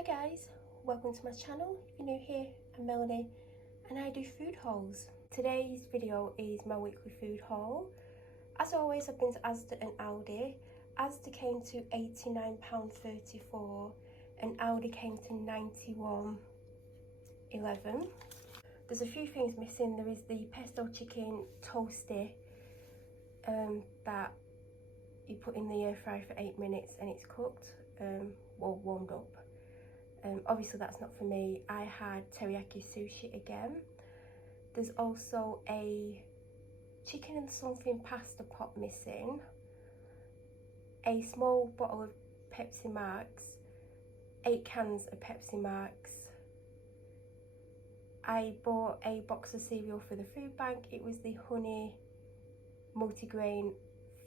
Hi guys, welcome to my channel. If you're new here, I'm Melanie and I do food hauls. Today's video is my weekly food haul. As always, I've been to Asda and Aldi. Asda came to £89.34 and Aldi came to £91.11. There's a few things missing. There is the pesto chicken toasty that you put in the air fryer for 8 minutes and it's cooked, or warmed up. Obviously that's not for me. I had teriyaki sushi again. There's also a chicken and something pasta pot missing, a small bottle of Pepsi Max, 8 cans of Pepsi Max. I bought a box of cereal for the food bank. It was the honey multigrain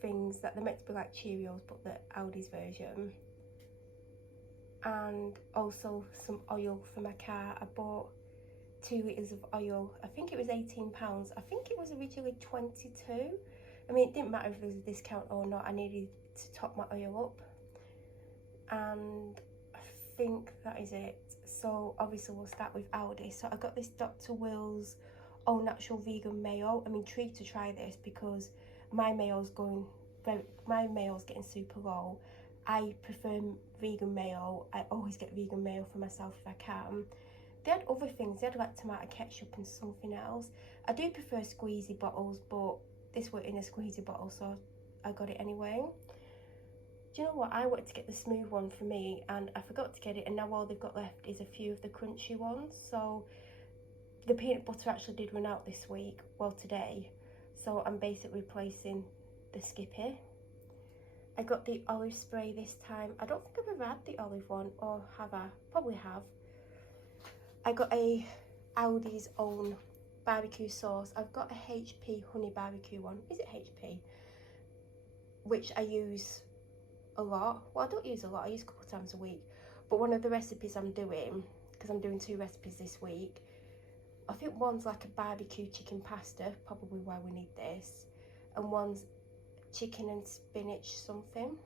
things that they're meant to be like Cheerios but the Aldi's version. And also some oil for my car. I bought 2 litres of oil. I think it was £18. I think it was originally 22. I mean, it didn't matter if there was a discount or not. I needed to top my oil up. And I think that is it. So obviously we'll start with Aldi. So I got this Dr. Will's all natural vegan mayo. I'm intrigued to try this because my mayo's getting super low. I prefer vegan mayo. I always get vegan mayo for myself if I can. They had other things. They had like tomato ketchup and something else. I do prefer squeezy bottles, but this were in a squeezy bottle, so I got it anyway. Do you know what? I wanted to get the smooth one for me and I forgot to get it, and now all they've got left is a few of the crunchy ones. So the peanut butter actually did run out this week, well today. So I'm basically replacing the Skippy. I got the olive spray this time. I don't think I've ever had the olive one, or have I? Probably have. I got a Aldi's own barbecue sauce. I've got a HP honey barbecue one. Is it HP? Which I use a lot. Well, I don't use a lot. I use a couple of times a week. But one of the recipes I'm doing, because I'm doing 2 recipes this week, I think one's like a barbecue chicken pasta, probably why we need this, and one's chicken and spinach something.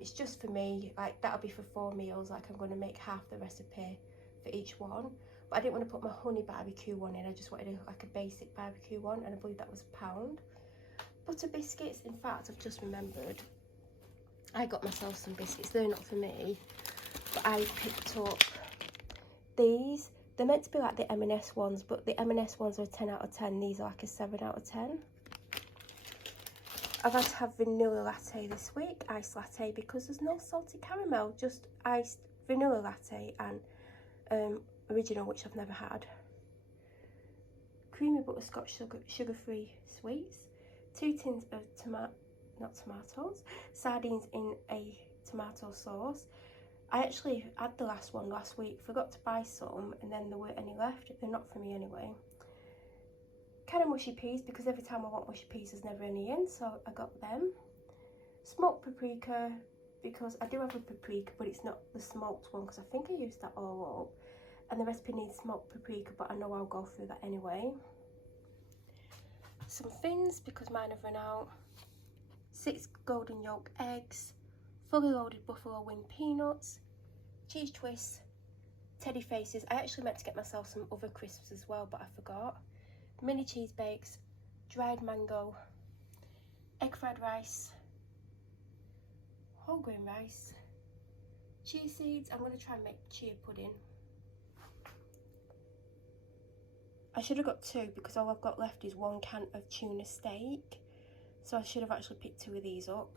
It's just for me, like that'll be for 4 meals. Like I'm going to make half the recipe for each one, but I didn't want to put my honey barbecue one in. I just wanted like a basic barbecue one, and I believe that was £1. Butter biscuits. In fact, I've just remembered I got myself some biscuits. They're not for me, but I picked up these. They're meant to be like the M&S ones, but the M&S ones are a 10 out of 10. These are like a 7 out of 10. I've had to have vanilla latte this week, iced latte, because there's no salted caramel, just iced vanilla latte and original, which I've never had. Creamy butterscotch sugar-free sweets, 2 tins of sardines in a tomato sauce. I actually had the last one last week, forgot to buy some, and then there weren't any left. They're not for me anyway. Kind of mushy peas, because every time I want mushy peas there's never any in, so I got them. Smoked paprika, because I do have a paprika but it's not the smoked one, because I think I used that all up, and the recipe needs smoked paprika, but I know I'll go through that anyway. Some thins, because mine have run out. 6 golden yolk eggs, fully loaded buffalo wing peanuts, cheese twists, teddy faces. I actually meant to get myself some other crisps as well, but I forgot. Mini cheese bakes, dried mango, egg fried rice, whole grain rice, chia seeds. I'm going to try and make chia pudding. I should have got 2 because all I've got left is 1 can of tuna steak, so I should have actually picked 2 of these up.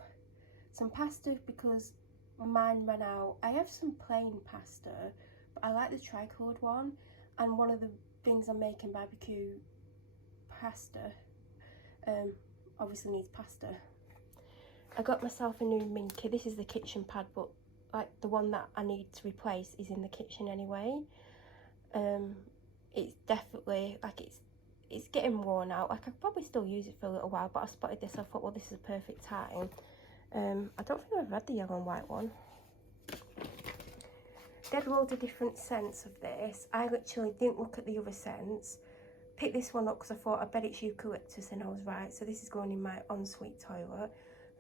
Some pasta, because mine ran out. I have some plain pasta, but I like the tricoloured one, and one of the things I'm making barbecue pasta obviously needs pasta. I got myself a new minky. This is the kitchen pad, but like the one that I need to replace is in the kitchen anyway. It's definitely like it's getting worn out. Like I could probably still use it for a little while, but I spotted this. I thought, well, this is a perfect time. I don't think I've had the yellow and white one. They had loads of different scents of this. I literally didn't look at the other scents. Picked this one up because I thought, I bet it's eucalyptus, and I was right. So this is going in my ensuite toilet.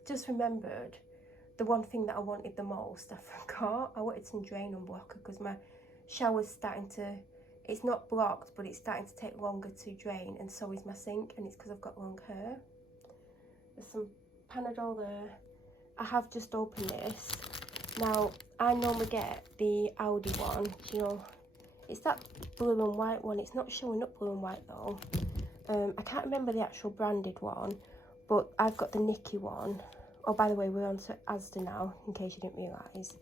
Just remembered the one thing that I wanted the most, I forgot. I wanted some drain unblocker because my shower's starting to, it's not blocked, but it's starting to take longer to drain, and so is my sink, and it's because I've got long hair. There's some Panadol there. I have just opened this. Now, I normally get the Aldi one, you know, it's that blue and white one. It's not showing up blue and white though. I can't remember the actual branded one, but I've got the Nikki one. Oh, by the way, we're on to Asda now, in case you didn't realise.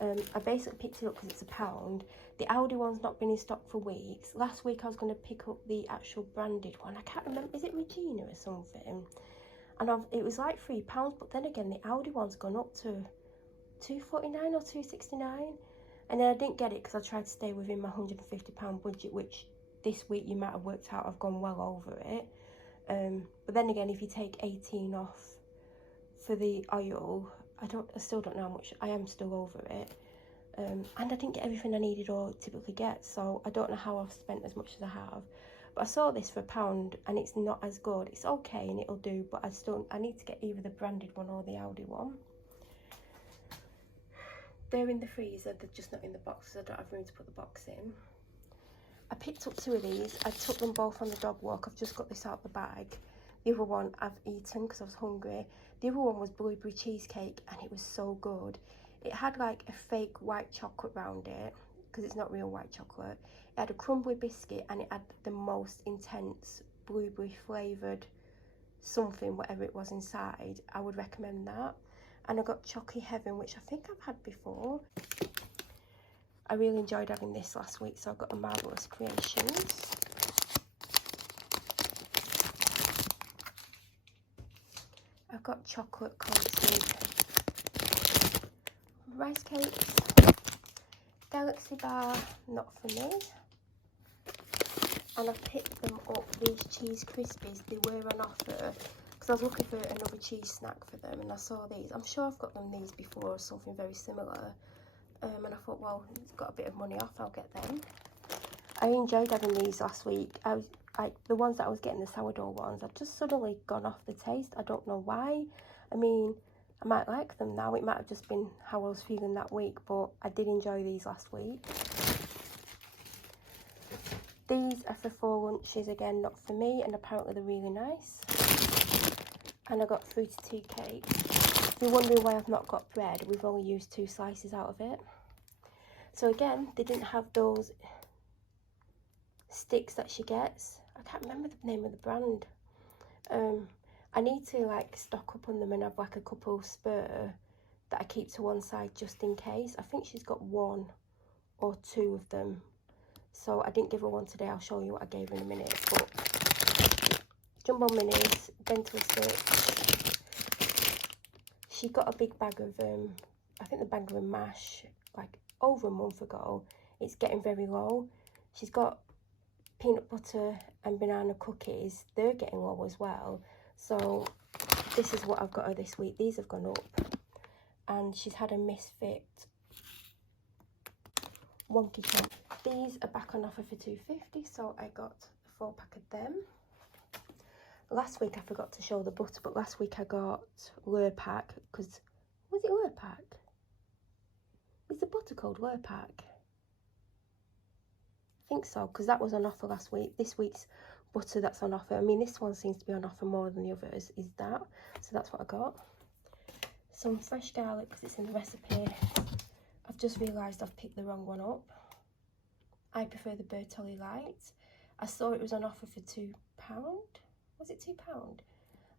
I basically picked it up because it's £1. The Aldi one's not been in stock for weeks. Last week I was going to pick up the actual branded one. I can't remember, is it Regina or something? And it was like £3, but then again, the Aldi one's gone up to £2.49 or £2.69. And then I didn't get it because I tried to stay within my £150 budget, which this week you might have worked out I've gone well over it. But then again, if you take 18 off for the oil, I still don't know how much. I am still over it. And I didn't get everything I needed or typically get, so I don't know how I've spent as much as I have. But I saw this for £1 and it's not as good. It's okay and it'll do, but I need to get either the branded one or the Aldi one. They're in the freezer, they're just not in the box because I don't have room to put the box in. I picked up 2 of these. I took them both on the dog walk. I've just got this out the bag. The other one I've eaten because I was hungry. The other one was blueberry cheesecake and it was so good. It had like a fake white chocolate around it because it's not real white chocolate. It had a crumbly biscuit and it had the most intense blueberry flavoured something, whatever it was inside. I would recommend that. And I got Chocolate Heaven, which I think I've had before. I really enjoyed having this last week, so I've got a Marvellous Creations. I've got chocolate coated rice cakes. Galaxy bar, not for me. And I picked them up, these cheese crispies. They were on offer because I was looking for another cheese snack for them, and I saw these. I'm sure I've got them these before or something very similar. And I thought, well, it's got a bit of money off, I'll get them. I enjoyed having these last week. The ones that I was getting, the sourdough ones, I've just suddenly gone off the taste. I don't know why. I mean, I might like them now. It might have just been how I was feeling that week, but I did enjoy these last week. These are for 4 lunches, again, not for me, and apparently they're really nice. And I got fruity tea cake. If you're wondering why I've not got bread, we've only used 2 slices out of it. So again, they didn't have those sticks that she gets. I can't remember the name of the brand. I need to like stock up on them and have like a couple spare that I keep to one side just in case. I think she's got 1 or 2 of them. So I didn't give her one today. I'll show you what I gave her in a minute. But Jumbo Minis, dental sticks. She got a big bag of, I think the bag of mash, like over a month ago. It's getting very low. She's got peanut butter and banana cookies. They're getting low as well. So this is what I've got her this week. These have gone up. And she's had a misfit wonky chomp. These are back on offer for £2.50, so I got a 4-pack of them. Last week I forgot to show the butter, but last week I got Lurpak, because, was it Lurpak? Is the butter called Lurpak? I think so, because that was on offer last week. This week's butter that's on offer, I mean this one seems to be on offer more than the others, is that. So that's what I got. Some fresh garlic, because it's in the recipe. I've just realised I've picked the wrong one up. I prefer the Bertolli Light. I saw it was on offer for £2. Was it £2?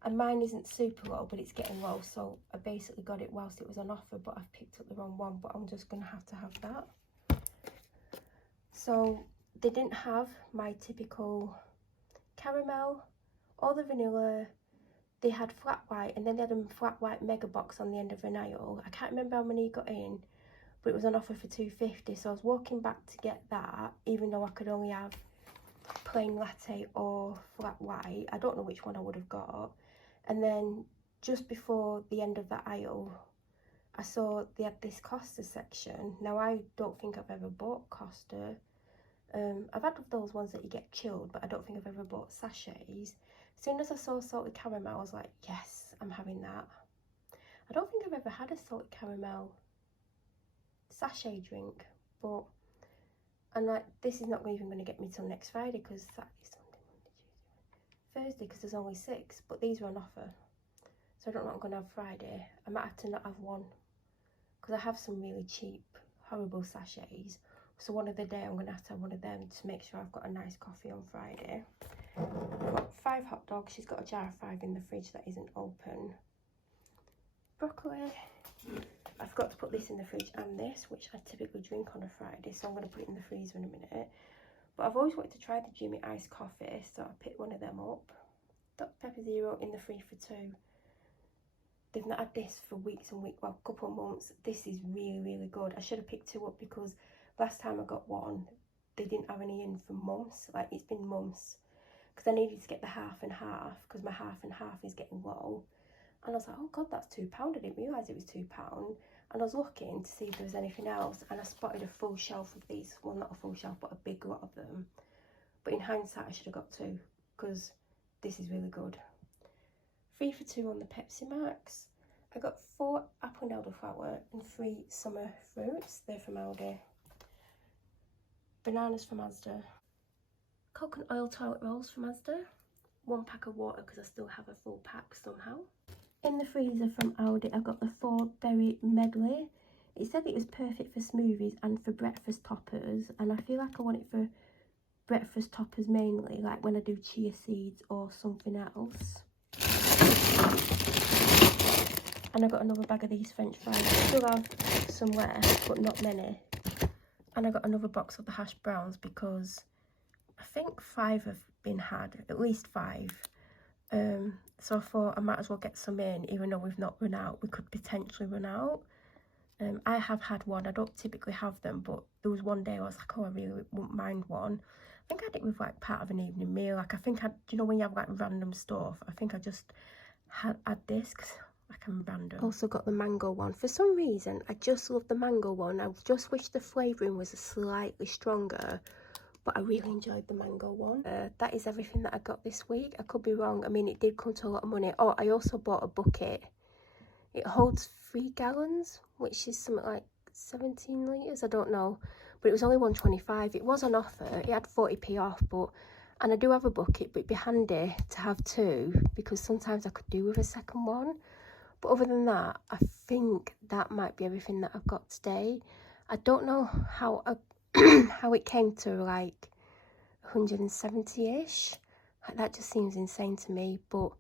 And mine isn't super low, but it's getting low, so I basically got it whilst it was on offer, but I've picked up the wrong one, but I'm just going to have that. So they didn't have my typical caramel or the vanilla. They had flat white, and then they had a flat white mega box on the end of an aisle. I can't remember how many you got in, but it was on offer for £2.50, so I was walking back to get that, even though I could only have plain latte or flat white. I don't know which one I would have got. And then just before the end of that aisle, I saw they had this Costa section. Now I don't think I've ever bought Costa. I've had those ones that you get chilled, but I don't think I've ever bought sachets. As soon as I saw salted caramel, I was like, yes, I'm having that. I don't think I've ever had a salted caramel sachet drink, but, and like, this is not even going to get me till next Friday, because Saturday, Sunday, Monday, Tuesday, Thursday, because there's only 6, but these are on offer, so I don't know what I'm going to have Friday. I might have to not have one, because I have some really cheap, horrible sachets, so one of the day I'm going to have one of them to make sure I've got a nice coffee on Friday. I've got 5 hot dogs. She's got a jar of 5 in the fridge that isn't open. Broccoli. I forgot to put this in the fridge and this, which I typically drink on a Friday, so I'm going to put it in the freezer in a minute. But I've always wanted to try the Jimmy iced coffee, so I picked one of them up. Dr Pepper Zero in the 3 for 2. They've not had this for weeks and weeks, well, a couple of months. This is really, really good. I should have picked 2 up, because last time I got one, they didn't have any in for months. Like, it's been months. Because I needed to get the half and half, because my half and half is getting low. And I was like, oh God, that's £2. I didn't realise it was £2. And I was looking to see if there was anything else, and I spotted a full shelf of these. Well, not a full shelf, but a big lot of them. But in hindsight, I should have got 2, because this is really good. 3 for 2 on the Pepsi Max. I got 4 apple and elderflower and 3 summer fruits. They're from Aldi. Bananas from Asda. Coconut oil toilet rolls from Asda. 1 pack of water, because I still have a full pack somehow. In the freezer from Aldi, I got the 4 berry medley. It said it was perfect for smoothies and for breakfast toppers, and I feel like I want it for breakfast toppers mainly, like when I do chia seeds or something else. And I got another bag of these French fries. I still have some left, but not many. And I got another box of the hash browns, because I think 5 have been had, at least 5. So I thought I might as well get some in, even though we've not run out. We could potentially run out. I have had one. I don't typically have them, but there was one day I was like, oh, I really wouldn't mind one. I think I had it with like part of an evening meal. Like, I think do you know when you have like random stuff? I think I just had this, because like, I'm random. Also got the mango one. For some reason, I just love the mango one. I just wish the flavouring was slightly stronger, but I really enjoyed the mango one. That is everything that I got this week. I could be wrong. I mean, it did come to a lot of money. Oh, I also bought a bucket. It holds 3 gallons, which is something like 17 litres, I don't know. But it was only £1.25. It was on offer. It had 40p off, and I do have a bucket, but it'd be handy to have 2, because sometimes I could do with a second one. But other than that, I think that might be everything that I've got today. I don't know how how it came to like 170-ish. That just seems insane to me. But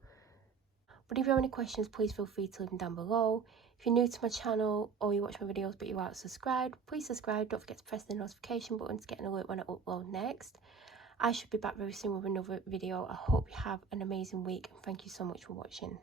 if you have any questions, please feel free to leave them down below. If you're new to my channel, or you watch my videos but you aren't subscribed, please subscribe. Don't forget to press the notification button to get an alert when I upload next. I should be back very soon with another video. I hope you have an amazing week, and thank you so much for watching.